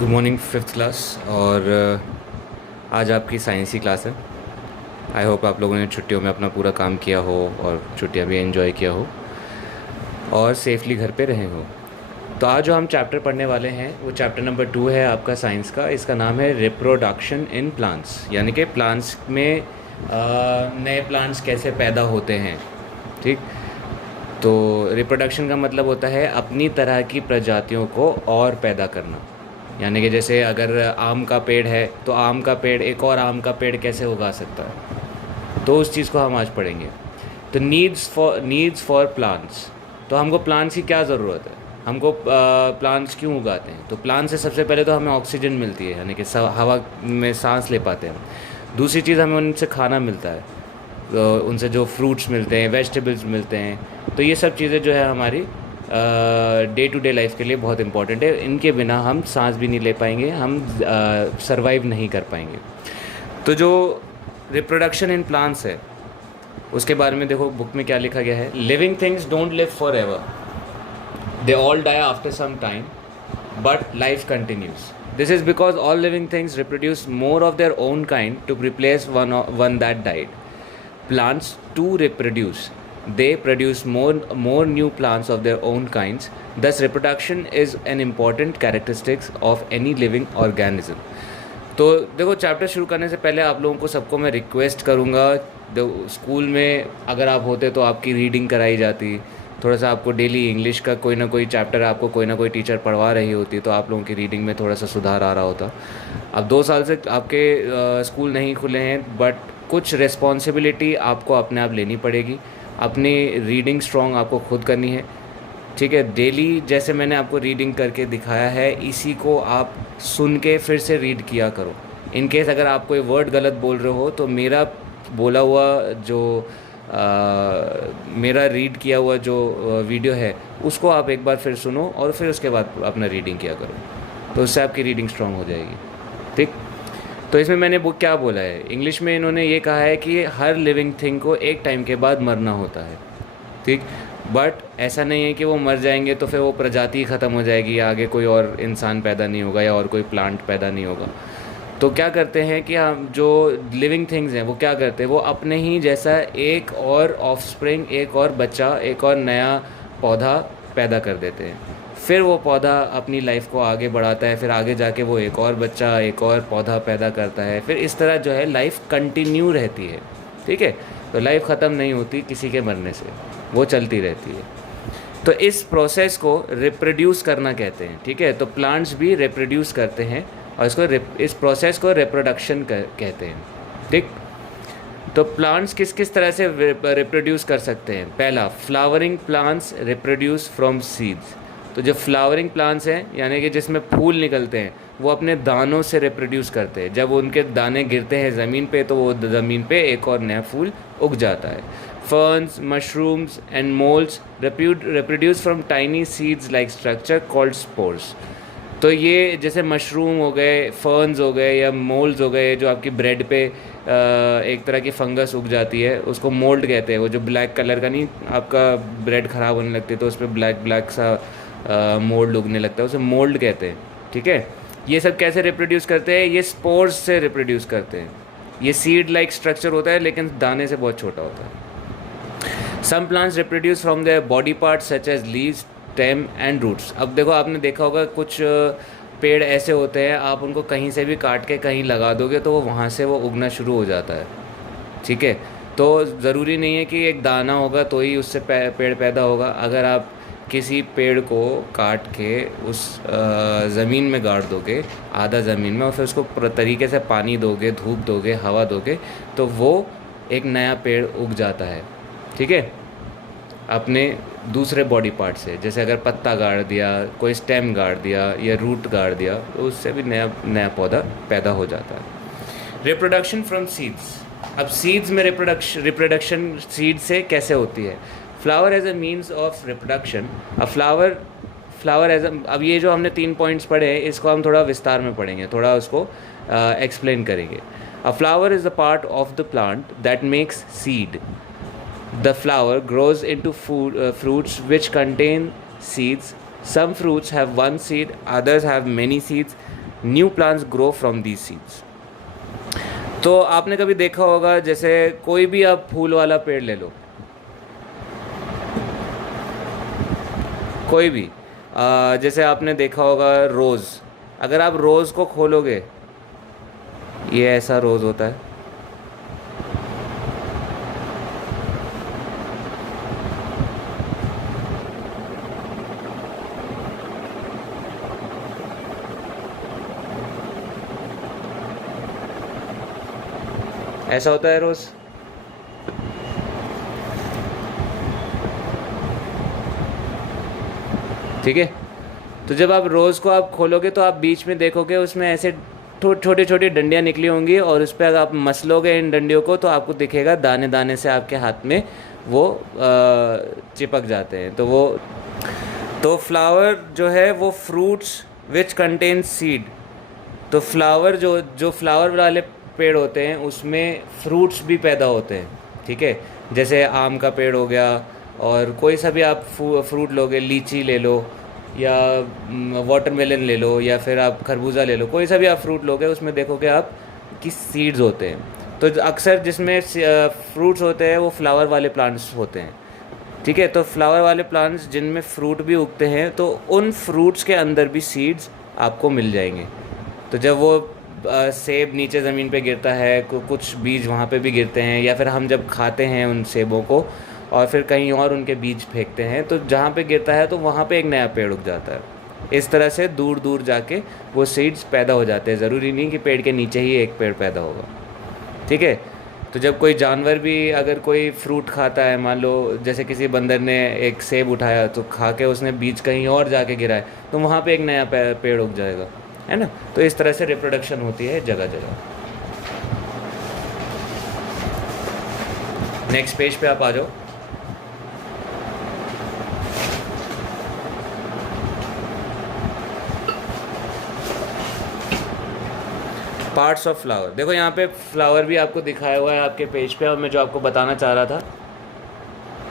Good morning fifth class. और आज आपकी साइंस की क्लास है। आई होप आप लोगों ने छुट्टियों में अपना पूरा काम किया हो और छुट्टियां भी एंजॉय किया हो और सेफली घर पे रहे हो। तो आज जो हम चैप्टर पढ़ने वाले हैं वो चैप्टर नंबर 2 है आपका साइंस का। इसका नाम है रिप्रोडक्शन इन प्लांट्स, यानी कि प्लांट्स में नए प्लांट्स कैसे पैदा होते हैं। ठीक। तो रिप्रोडक्शन का मतलब होता है अपनी तरह की प्रजातियों को और पैदा करना। यानी कि जैसे अगर आम का पेड़ है तो आम का पेड़ एक और आम का पेड़ कैसे उगा सकता है, तो उस चीज़ को हम आज पढ़ेंगे। तो नीड्स फॉर प्लांट्स। तो हमको प्लांट्स की क्या ज़रूरत है, हमको प्लांट्स क्यों उगाते हैं। तो प्लांट से सबसे पहले तो हमें ऑक्सीजन मिलती है, यानी कि हवा में सांस ले पाते हैं। दूसरी चीज़ हमें उनसे खाना मिलता है, तो उनसे जो फ्रूट्स मिलते हैं, वेजिटेबल्स मिलते हैं। तो ये सब चीज़ें जो है हमारी डे टू डे लाइफ के लिए बहुत इंपॉर्टेंट है। इनके बिना हम सांस भी नहीं ले पाएंगे, हम सरवाइव नहीं कर पाएंगे। तो जो रिप्रोडक्शन इन प्लांट्स है उसके बारे में देखो बुक में क्या लिखा गया है। Living things don't live forever, they all die after some time, but life continues. This is because all living things reproduce more of their own kind to replace one that died. Plants too reproduce. They produce more new plants of their own kinds. Thus, reproduction is an important characteristic of any living organism. तो देखो, chapter शुरू करने से पहले आप लोगों को सबको मैं रिक्वेस्ट करूँगा, स्कूल में अगर आप होते तो आपकी रीडिंग कराई जाती, थोड़ा सा आपको डेली इंग्लिश का कोई ना कोई चैप्टर आपको कोई ना कोई टीचर पढ़वा रही होती, तो आप लोगों की रीडिंग में थोड़ा सा सुधार आ रहा होता। अब 2 साल से आपके स्कूल नहीं खुले हैं, बट कुछ रिस्पॉन्सिबिलिटी आपको अपने आप लेनी पड़ेगी। अपनी रीडिंग स्ट्रॉन्ग आपको खुद करनी है, ठीक है। डेली जैसे मैंने आपको रीडिंग करके दिखाया है, इसी को आप सुन के फिर से रीड किया करो। इन केस अगर आप कोई वर्ड गलत बोल रहे हो तो मेरा बोला हुआ जो मेरा रीड किया हुआ जो वीडियो है उसको आप एक बार फिर सुनो और फिर उसके बाद अपना रीडिंग किया करो, तो उससे आपकी रीडिंग स्ट्रॉन्ग हो जाएगी। ठीक। तो इसमें मैंने बुक क्या बोला है, इंग्लिश में इन्होंने ये कहा है कि हर लिविंग थिंग को एक टाइम के बाद मरना होता है। ठीक। बट ऐसा नहीं है कि वो मर जाएंगे तो फिर वो प्रजाति ख़त्म हो जाएगी, आगे कोई और इंसान पैदा नहीं होगा या और कोई प्लांट पैदा नहीं होगा। तो क्या करते हैं कि हम जो लिविंग थिंग्स हैं वो क्या करते हैं, वो अपने ही जैसा एक और ऑफस्प्रिंग, एक और बच्चा, एक और नया पौधा पैदा कर देते हैं। फिर वो पौधा अपनी लाइफ को आगे बढ़ाता है, फिर आगे जाके वो एक और बच्चा, एक और पौधा पैदा करता है। फिर इस तरह जो है लाइफ कंटिन्यू रहती है। ठीक है। तो लाइफ ख़त्म नहीं होती किसी के मरने से, वो चलती रहती है। तो इस प्रोसेस को रिप्रोड्यूस करना कहते हैं। ठीक है। तो प्लांट्स भी रिप्रोड्यूस करते हैं और इस प्रोसेस को रिप्रोडक्शन कहते हैं। ठीक। तो प्लांट्स किस किस तरह से रिप्रोड्यूस कर सकते हैं। पहला, flowering plants reproduce from seeds. तो जो फ्लावरिंग प्लांट्स हैं, यानी कि जिसमें फूल निकलते हैं, वो अपने दानों से रिप्रोड्यूस करते हैं। जब उनके दाने गिरते हैं ज़मीन पे तो वो ज़मीन पे एक और नया फूल उग जाता है। Ferns, mushrooms and molds reproduce from tiny seeds like structure called spores. तो ये जैसे मशरूम हो गए, फर्न्स हो गए या मोल्ड्स हो गए, जो आपकी ब्रेड पे एक तरह की फंगस उग जाती है, उसको मोल्ड कहते हैं। वो जो ब्लैक कलर का, नहीं आपका ब्रेड ख़राब होने लगती है तो उस पर ब्लैक ब्लैक सा मोल्ड उगने लगता है, उसे मोल्ड कहते हैं। ठीक है। ये सब कैसे रिप्रोड्यूस करते हैं, ये स्पोर्स से रिप्रोड्यूस करते हैं। ये सीड लाइक स्ट्रक्चर होता है लेकिन दाने से बहुत छोटा होता है। Some plants reproduce from their body parts such as leaves, stem and roots. अब देखो, आपने देखा होगा कुछ पेड़ ऐसे होते हैं, आप उनको कहीं से भी काट के कहीं लगा दोगे तो वो वहाँ से वो उगना शुरू हो जाता है। ठीक है। तो ज़रूरी नहीं है कि एक दाना होगा तो ही उससे पेड़ पैदा होगा। अगर आप किसी पेड़ को काट के उस ज़मीन में गाड़ दोगे, आधा ज़मीन में, और फिर उसको तरीके से पानी दोगे, धूप दोगे, हवा दोगे, तो वो एक नया पेड़ उग जाता है। ठीक है। अपने दूसरे बॉडी पार्ट से, जैसे अगर पत्ता गाड़ दिया, कोई स्टेम गाड़ दिया या रूट गाड़ दिया, तो उससे भी नया पौधा पैदा हो जाता है। Reproduction from seeds. अब सीड्स में रिप्रोडक्शन सीड से कैसे होती है। Flower as a means of reproduction. अब फ्लावर एज अब ये जो हमने 3 पॉइंट्स पढ़े हैं, इसको हम थोड़ा विस्तार में पढ़ेंगे, थोड़ा उसको एक्सप्लेन करेंगे। अ flower is the part of the plant that makes seed. The flower grows into fruits which contain seeds. Some fruits have one seed, others have many seeds. New plants grow from these seeds. तो आपने कभी देखा होगा, जैसे कोई भी आप फूल वाला पेड़ ले लो, कोई भी जैसे आपने देखा होगा रोज़, अगर आप रोज़ को खोलोगे, ये ऐसा रोज़ होता है, ऐसा होता है रोज़। ठीक है, तो जब आप रोज़ को आप खोलोगे तो आप बीच में देखोगे उसमें ऐसे छोटी छोटी डंडियाँ निकली होंगी, और उस पर अगर आप मसलोगे इन डंडियों को तो आपको दिखेगा दाने दाने से आपके हाथ में वो चिपक जाते हैं। तो फ्लावर जो है वो फ्रूट्स विच कंटेन सीड। तो फ्लावर जो फ्लावर वाले पेड़ होते हैं उसमें फ्रूट्स भी पैदा होते हैं। ठीक है, जैसे आम का पेड़ हो गया, और कोई सा भी आप फ्रूट लोगे, लीची ले लो या वाटरमेलन ले लो, या फिर आप खरबूजा ले लो, कोई सा भी आप फ्रूट लोगे उसमें देखोगे आप कि सीड्स होते हैं। तो अक्सर जिसमें फ्रूट्स होते हैं वो फ्लावर वाले प्लांट्स होते हैं। ठीक है, तो फ्लावर वाले प्लांट्स जिनमें फ्रूट भी उगते हैं, तो उन फ्रूट्स के अंदर भी सीड्स आपको मिल जाएंगे। तो जब वो सेब नीचे ज़मीन पे गिरता है, कुछ बीज वहाँ पे भी गिरते हैं, या फिर हम जब खाते हैं उन सेबों को और फिर कहीं और उनके बीज फेंकते हैं, तो जहाँ पे गिरता है तो वहाँ पे एक नया पेड़ उग जाता है। इस तरह से दूर दूर जाके वो सीड्स पैदा हो जाते हैं। ज़रूरी नहीं कि पेड़ के नीचे ही एक पेड़ पैदा होगा। ठीक है, तो जब कोई जानवर भी अगर कोई फ्रूट खाता है, मान लो जैसे किसी बंदर ने एक सेब उठाया तो खा के उसने बीज कहीं और जाके गिराए, तो वहाँ पे एक नया पेड़ उग जाएगा, है ना। तो इस तरह से रिप्रोडक्शन होती है जगह जगह। नेक्स्ट पेज पे आप आ जाओ। पार्ट्स ऑफ फ्लावर, देखो यहाँ पे फ्लावर भी आपको दिखाया हुआ है आपके पेज पे, और मैं जो आपको बताना चाह रहा था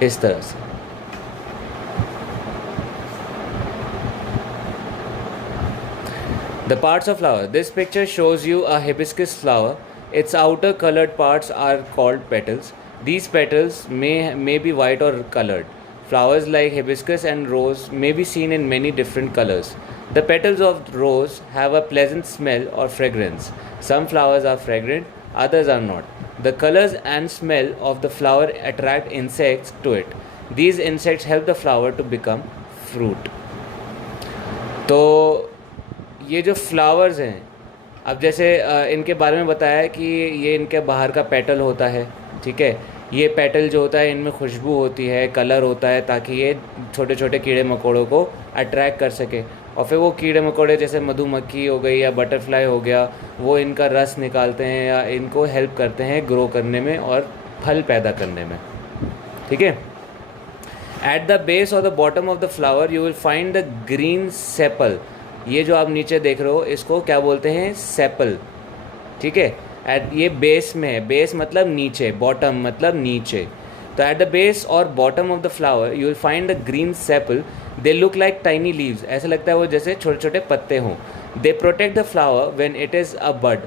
इस तरह से। The parts of flower. This picture shows you a hibiscus flower. Its outer colored parts are called petals. These petals may be white or colored. Flowers like hibiscus and rose may be seen in many different colors. The petals of rose have a pleasant smell or fragrance. Some flowers are fragrant, others are not. The colors and smell of the flower attract insects to it. These insects help the flower to become fruit. तो ये जो flowers हैं, अब जैसे इनके बारे में बताया है कि ये इनके बाहर का पेटल होता है। ठीक है, ये पेटल जो होता है इनमें खुशबू होती है, कलर होता है, ताकि ये छोटे छोटे कीड़े मकोड़ों को अट्रैक्ट कर सके। और फिर वो कीड़े मकोड़े जैसे मधुमक्खी हो गई या बटरफ्लाई हो गया, वो इनका रस निकालते हैं या इनको हेल्प करते हैं ग्रो करने में और फल पैदा करने में। ठीक है, एट द बेस और the bottom of the flower you will find the green sepal. ये जो आप नीचे देख रहे हो इसको क्या बोलते हैं? सेपल। ठीक है, एट ये बेस में है, बेस मतलब नीचे, बॉटम मतलब नीचे। तो एट द बेस और bottom of the flower you will find the green sepal. They look like tiny leaves, ऐसा लगता है वो जैसे छोटे छोटे पत्ते हों। They protect the flower when it is a bud.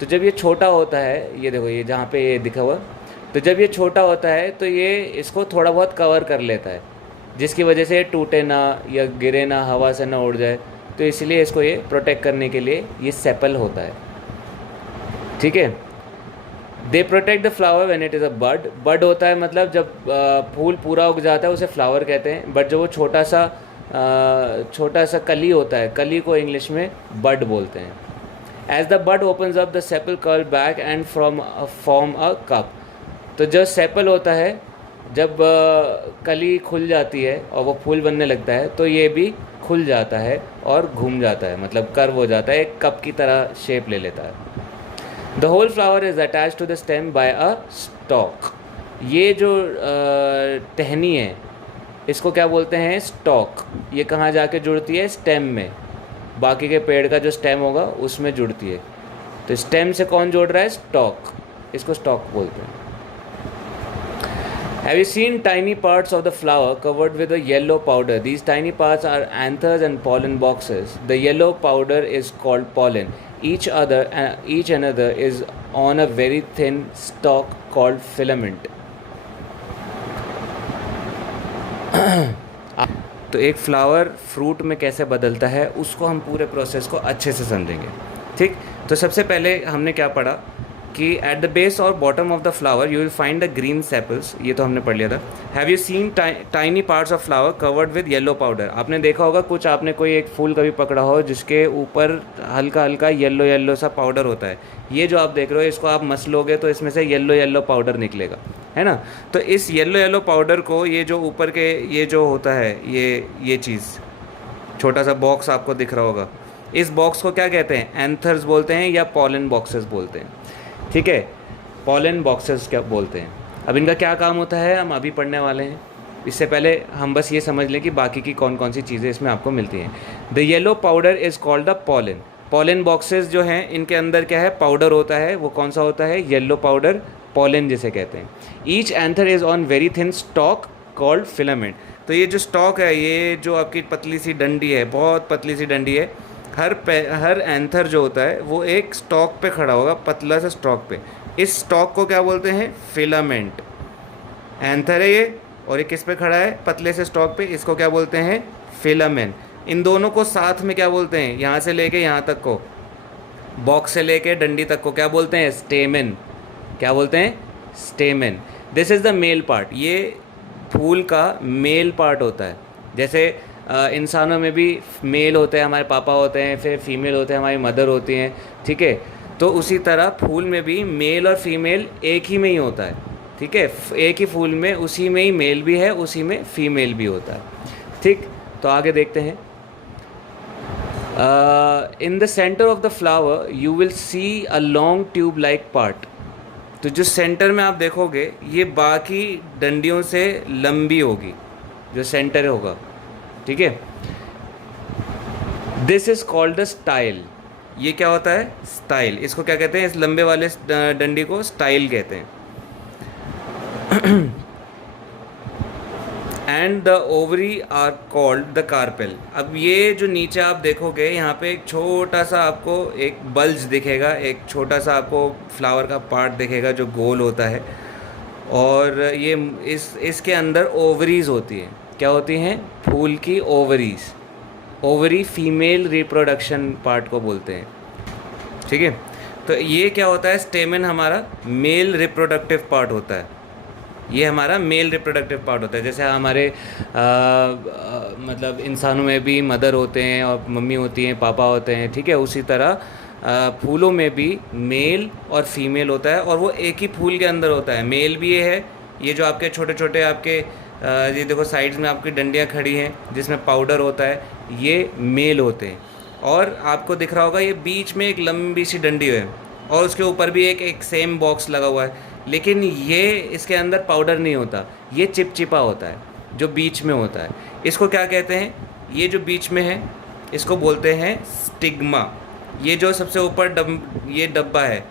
तो जब ये छोटा होता है, ये देखो ये जहाँ पे ये दिखा हुआ, तो जब ये छोटा होता है तो ये इसको थोड़ा बहुत कवर कर लेता है, जिसकी वजह से ये टूटे ना या गिरे ना, हवा से ना उड़ जाए। तो इसलिए इसको ये प्रोटेक्ट करने के लिए ये सेपल होता है। ठीक है, they protect the flower when it is a bud. Bud होता है मतलब जब फूल पूरा उग जाता है उसे फ्लावर कहते हैं, बट जो वो छोटा सा कली होता है, कली को इंग्लिश में बड बोलते हैं। As the bud opens up the sepal curl back and form a cup. तो जो सेपल होता है, जब कली खुल जाती है और वो फूल बनने लगता है तो ये भी खुल जाता है और घूम जाता है, मतलब कर्व हो जाता है, एक कप की तरह शेप ले लेता है। The whole flower is attach to the stem by a stalk. ये जो टहनी है इसको क्या बोलते हैं? स्टॉक। ये कहाँ जाके जुड़ती है? स्टेम में। बाकी के पेड़ का जो स्टेम होगा उसमें जुड़ती है। तो स्टेम से कौन जोड़ रहा है? स्टॉक। इसको स्टॉक बोलते हैं। Have you seen tiny parts of the flower covered with a yellow powder? These tiny parts are anthers and pollen boxes. The yellow powder is called pollen. Each another is on a very thin stalk called filament. तो एक flower fruit में कैसे बदलता है उसको हम पूरे process को अच्छे से समझेंगे, ठीक। तो सबसे पहले हमने क्या पढ़ा कि एट द बेस और bottom of the flower you will find the green sepals, ये तो हमने पढ़ लिया था। Have you seen tiny parts of flower covered with yellow powder? आपने देखा होगा कुछ, आपने कोई एक फूल कभी पकड़ा हो जिसके ऊपर हल्का हल्का येलो येलो सा पाउडर होता है। ये जो आप देख रहे हो इसको आप मसलोगे तो इसमें से येलो येलो पाउडर निकलेगा, है ना। तो इस येलो येलो पाउडर को, ये जो ऊपर के ये जो होता है, ये चीज़ छोटा सा बॉक्स आपको दिख रहा होगा, इस बॉक्स को क्या कहते हैं? एंथर्स बोलते हैं या पॉलन बॉक्सेस बोलते हैं, ठीक है। पॉलन बॉक्सेस क्या बोलते हैं। अब इनका क्या काम होता है हम अभी पढ़ने वाले हैं। इससे पहले हम बस ये समझ लें कि बाकी की कौन कौन सी चीज़ें इसमें आपको मिलती हैं। The yellow powder is called the pollen. Pollen boxes जो हैं इनके अंदर क्या है? पाउडर होता है। वो कौन सा होता है? येलो पाउडर, पॉलन जिसे कहते हैं। Each anther is on very thin stock called filament. तो ये जो स्टॉक है, ये जो आपकी पतली सी डंडी है, बहुत पतली सी डंडी है, हर एंथर जो होता है वो एक स्टॉक पे खड़ा होगा, पतला सा स्टॉक पे। इस स्टॉक को क्या बोलते हैं? फिलामेंट। एंथर है ये, और ये किस पे खड़ा है? पतले से स्टॉक पे। इसको क्या बोलते हैं? फिलामेंट। इन दोनों को साथ में क्या बोलते हैं? यहाँ से लेके यहाँ तक को, बॉक्स से लेके डंडी तक को क्या बोलते हैं? स्टेमन। क्या बोलते हैं? स्टेमन। This is the male part. ये फूल का मेल पार्ट होता है। जैसे इंसानों में भी मेल होते हैं, हमारे पापा होते हैं, फिर फीमेल होते हैं, हमारी मदर होती हैं, ठीक है। तो उसी तरह फूल में भी मेल और फीमेल एक ही में ही होता है, ठीक है। एक ही फूल में उसी में ही मेल भी है, उसी में फीमेल भी होता है, ठीक। तो आगे देखते हैं। In the centre of the flower you will see a long tube like part. तो जो सेंटर में आप देखोगे ये बाकी डंडियों से लंबी होगी, जो सेंटर होगा, ठीक है। This is called the style. ये क्या होता है? स्टाइल। इसको क्या कहते हैं? इस लंबे वाले डंडी को स्टाइल कहते हैं। And the ovary are called the carpel. अब ये जो नीचे आप देखोगे यहाँ पे एक छोटा सा आपको एक बल्ज दिखेगा, एक छोटा सा आपको फ्लावर का पार्ट दिखेगा जो गोल होता है, और ये इसके अंदर ओवरीज होती है। क्या होती हैं? फूल की ovaries. Ovary female reproduction part को बोलते हैं, ठीक है। तो ये क्या होता है? स्टेमन हमारा मेल रिप्रोडक्टिव पार्ट होता है। ये हमारा मेल रिप्रोडक्टिव पार्ट होता है। जैसे हमारे मतलब इंसानों में भी मदर होते हैं और मम्मी होती हैं, पापा होते हैं, ठीक है। उसी तरह फूलों में भी मेल और फीमेल होता है, और वो एक ही फूल के अंदर होता है। मेल भी ये है, ये जो आपके छोटे छोटे आपके ये देखो साइड्स में आपकी डंडियाँ खड़ी हैं जिसमें पाउडर होता है, ये मेल होते हैं। और आपको दिख रहा होगा ये बीच में एक लंबी सी डंडी है, और उसके ऊपर भी एक सेम बॉक्स लगा हुआ है, लेकिन ये इसके अंदर पाउडर नहीं होता, ये चिपचिपा होता है जो बीच में होता है। इसको क्या कहते हैं? ये जो बीच में है इसको बोलते हैं स्टिग्मा। ये जो सबसे ऊपर ये डब्बा है,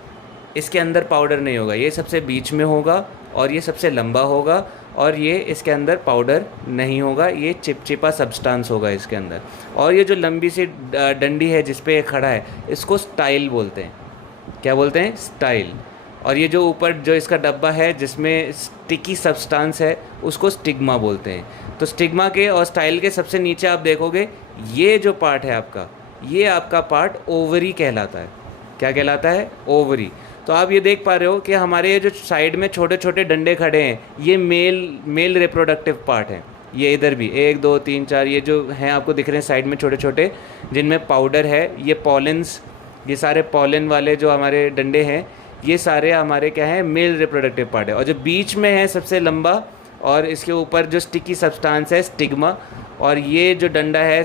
इसके अंदर पाउडर नहीं होगा, ये सबसे बीच में होगा और ये सबसे लंबा होगा, और ये इसके अंदर पाउडर नहीं होगा, ये चिपचिपा सब्सटेंस होगा इसके अंदर। और ये जो लंबी सी डंडी है जिस पे ये खड़ा है, इसको स्टाइल बोलते हैं। क्या बोलते हैं? स्टाइल। और ये जो ऊपर जो इसका डब्बा है जिसमें स्टिकी सब्सटेंस है, उसको स्टिग्मा बोलते हैं। तो स्टिग्मा के और स्टाइल के सबसे नीचे आप देखोगे ये जो पार्ट है आपका, ये आपका पार्ट ओवरी कहलाता है। क्या कहलाता है? ओवरी। तो आप ये देख पा रहे हो कि हमारे ये जो साइड में छोटे छोटे डंडे खड़े हैं, ये मेल रिप्रोडक्टिव पार्ट हैं। ये इधर भी 1 2 3 4 ये जो हैं आपको दिख रहे हैं साइड में छोटे छोटे, जिनमें पाउडर है, ये पॉलेंस, ये सारे पॉलन वाले जो हमारे डंडे हैं, ये सारे हमारे क्या हैं? मेल रिप्रोडक्टिव पार्ट है। और जो बीच में है सबसे लंबा, और इसके ऊपर जो स्टिकी सब्सटेंस है स्टिग्मा, और ये जो डंडा है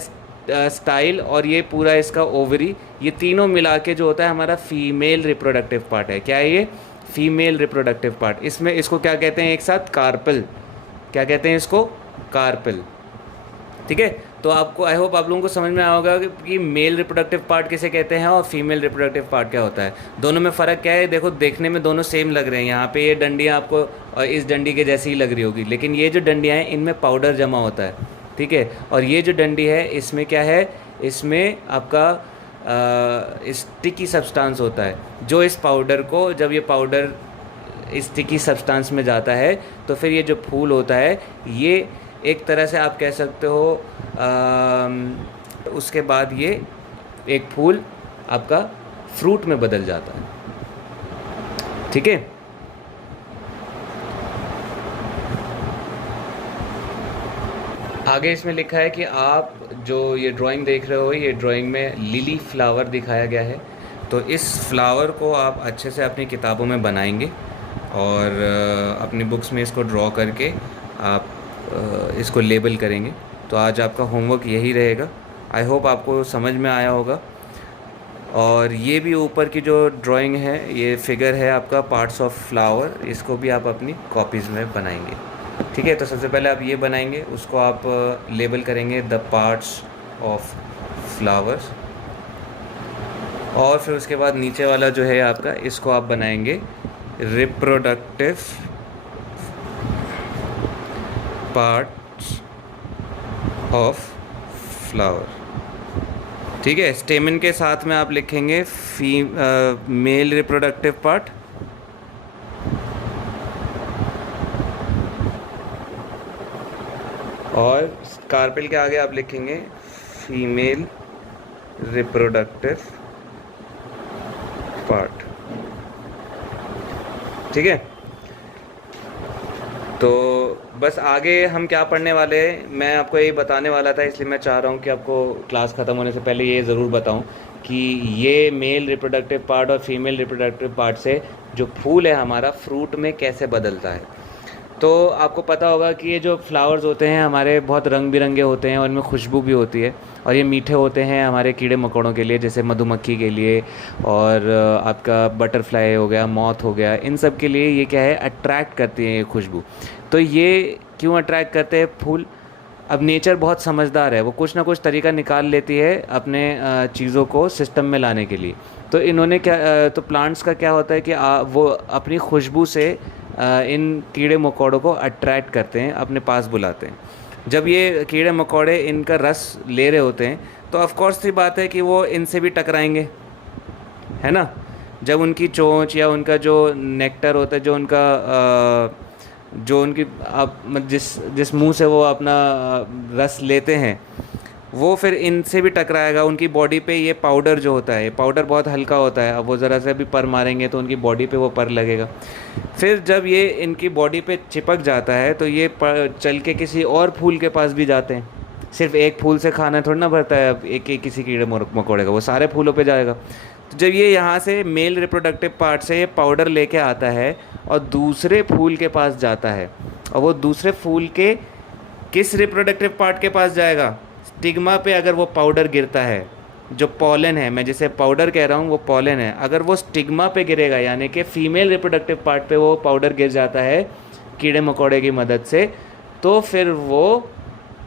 स्टाइल, और ये पूरा इसका ओवरी, ये तीनों मिला के जो होता है हमारा फीमेल रिप्रोडक्टिव पार्ट है। क्या है ये? Female reproductive part. इसमें इसको क्या कहते हैं एक साथ? कार्पेल। क्या कहते हैं इसको? कार्पेल, ठीक है। तो आपको आई होप आप लोगों को समझ में आया होगा कि मेल रिप्रोडक्टिव पार्ट किसे कहते हैं और फीमेल रिप्रोडक्टिव पार्ट क्या होता है। दोनों में फ़र्क क्या है, देखो देखने में दोनों सेम लग रहे हैं। यहाँ पे ये डंडियाँ आपको और इस डंडी के जैसी ही लग रही होगी, लेकिन ये जो डंडियाँ हैं इनमें पाउडर जमा होता है, ठीक है। और ये जो डंडी है इसमें क्या है, इसमें आपका स्टिकी सब्सटेंस होता है, जो इस पाउडर को, जब ये पाउडर स्टिकी सब्सटेंस में जाता है तो फिर ये जो फूल होता है ये एक तरह से आप कह सकते हो उसके बाद ये एक फूल आपका फ्रूट में बदल जाता है, ठीक है। आगे इसमें लिखा है कि आप जो ये ड्राइंग देख रहे हो, ये ड्राइंग में लिली फ्लावर दिखाया गया है। तो इस फ्लावर को आप अच्छे से अपनी किताबों में बनाएंगे और अपनी बुक्स में इसको ड्रॉ करके आप इसको लेबल करेंगे। तो आज आपका होमवर्क यही रहेगा। आई होप आपको समझ में आया होगा। और ये भी ऊपर की जो ड्राइंग है, ये फिगर है आपका पार्ट्स ऑफ फ्लावर, इसको भी आप अपनी कॉपीज़ में बनाएंगे, ठीक है। तो सबसे पहले आप ये बनाएंगे, उसको आप लेबल करेंगे द पार्ट्स ऑफ फ्लावर्स, और फिर उसके बाद नीचे वाला जो है आपका, इसको आप बनाएंगे रिप्रोडक्टिव पार्ट्स ऑफ फ्लावर, ठीक है। स्टेमन के साथ में आप लिखेंगे मेल रिप्रोडक्टिव पार्ट, और कार्पेल के आगे आप लिखेंगे फीमेल रिप्रोडक्टिव पार्ट, ठीक है। तो बस आगे हम क्या पढ़ने वाले हैं मैं आपको यही बताने वाला था, इसलिए मैं चाह रहा हूँ कि आपको क्लास ख़त्म होने से पहले ये ज़रूर बताऊँ कि ये मेल रिप्रोडक्टिव पार्ट और फीमेल रिप्रोडक्टिव पार्ट से जो फूल है हमारा फ्रूट में कैसे बदलता है। तो आपको पता होगा कि ये जो फ्लावर्स होते हैं हमारे बहुत रंग बिरंगे होते हैं और इनमें खुशबू भी होती है, और ये मीठे होते हैं हमारे कीड़े मकोड़ों के लिए, जैसे मधुमक्खी के लिए, और आपका बटरफ्लाई हो गया, मॉथ हो गया, इन सब के लिए ये क्या है, अट्रैक्ट करती है ये खुशबू। तो ये क्यों अट्रैक्ट करते हैं फूल? अब नेचर बहुत समझदार है, वो कुछ ना कुछ तरीका निकाल लेती है अपने चीज़ों को सिस्टम में लाने के लिए। तो इन्होंने क्या तो प्लांट्स का क्या होता है कि वो अपनी खुशबू से इन कीड़े मकोड़ों को अट्रैक्ट करते हैं, अपने पास बुलाते हैं। जब ये कीड़े मकोड़े इनका रस ले रहे होते हैं तो ऑफ कोर्स सी बात है कि वो इनसे भी टकराएंगे, है ना। जब उनकी चोंच या उनका जो नेक्टर होता है, जो उनका जो उनकी आप जिस मुंह से वो अपना रस लेते हैं, वो फिर इनसे भी टकराएगा। उनकी बॉडी पे ये पाउडर जो होता है, ये पाउडर बहुत हल्का होता है, अब वो ज़रा सा भी पर मारेंगे तो उनकी बॉडी पे वो पर लगेगा। फिर जब ये इनकी बॉडी पे चिपक जाता है तो ये चल के किसी और फूल के पास भी जाते हैं। सिर्फ एक फूल से खाना थोड़ा ना भरता है अब एक किसी कीड़े मकोड़े का, वो सारे फूलों पे जाएगा। तो जब ये यहाँ से मेल रिप्रोडक्टिव पार्ट से ये पाउडर लेके आता है और दूसरे फूल के पास जाता है, और वो दूसरे फूल के किस रिप्रोडक्टिव पार्ट के पास जाएगा? स्टिग्मा पे अगर वो पाउडर गिरता है, जो पॉलन है, मैं जिसे पाउडर कह रहा हूँ वो पॉलन है, अगर वो स्टिग्मा पे गिरेगा यानी कि फीमेल रिप्रोडक्टिव पार्ट पे वो पाउडर गिर जाता है कीड़े मकोड़े की मदद से, तो फिर वो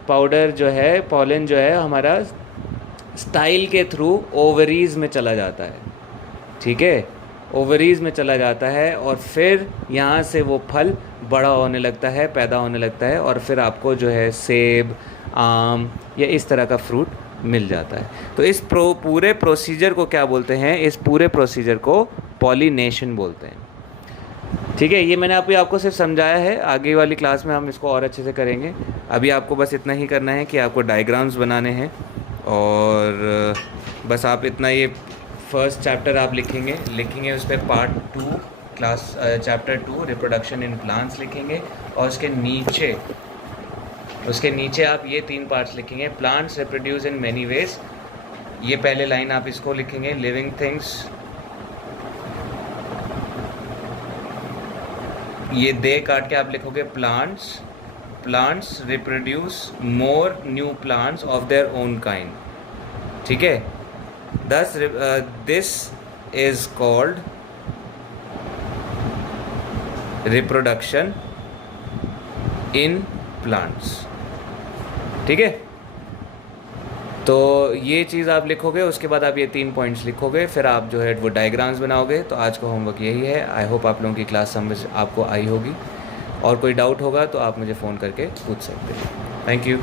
पाउडर जो है, पॉलन जो है, हमारा स्टाइल के थ्रू ओवरीज़ में चला जाता है, ठीक है। ओवरीज़ में चला जाता है और फिर यहाँ से वो फल बड़ा होने लगता है, पैदा होने लगता है, और फिर आपको जो है सेब, आम या इस तरह का फ्रूट मिल जाता है। तो इस पूरे प्रोसीजर को क्या बोलते हैं? इस पूरे प्रोसीजर को पॉलिनेशन बोलते हैं, ठीक है। ये मैंने आपको सिर्फ समझाया है, आगे वाली क्लास में हम इसको और अच्छे से करेंगे। अभी आपको बस इतना ही करना है कि आपको डायग्राम्स बनाने हैं, और बस आप इतना, ये फर्स्ट चैप्टर आप लिखेंगे उस पर part 2 class chapter 2 reproduction in plants लिखेंगे, और उसके नीचे आप ये 3 पार्ट्स लिखेंगे, plants reproduce in many ways. ये पहले लाइन आप इसको लिखेंगे, लिविंग थिंग्स, ये दे काट के आप लिखोगे plants reproduce more new plants of their own kind, ठीक है। Thus this is called reproduction in plants, ठीक है। तो ये चीज़ आप लिखोगे, उसके बाद आप ये 3 पॉइंट्स लिखोगे, फिर आप जो है वो डायग्राम्स बनाओगे। तो आज का होमवर्क यही है। आई होप आप लोगों की क्लास समझ आपको आई होगी, और कोई डाउट होगा तो आप मुझे फ़ोन करके पूछ सकते हैं। Thank you.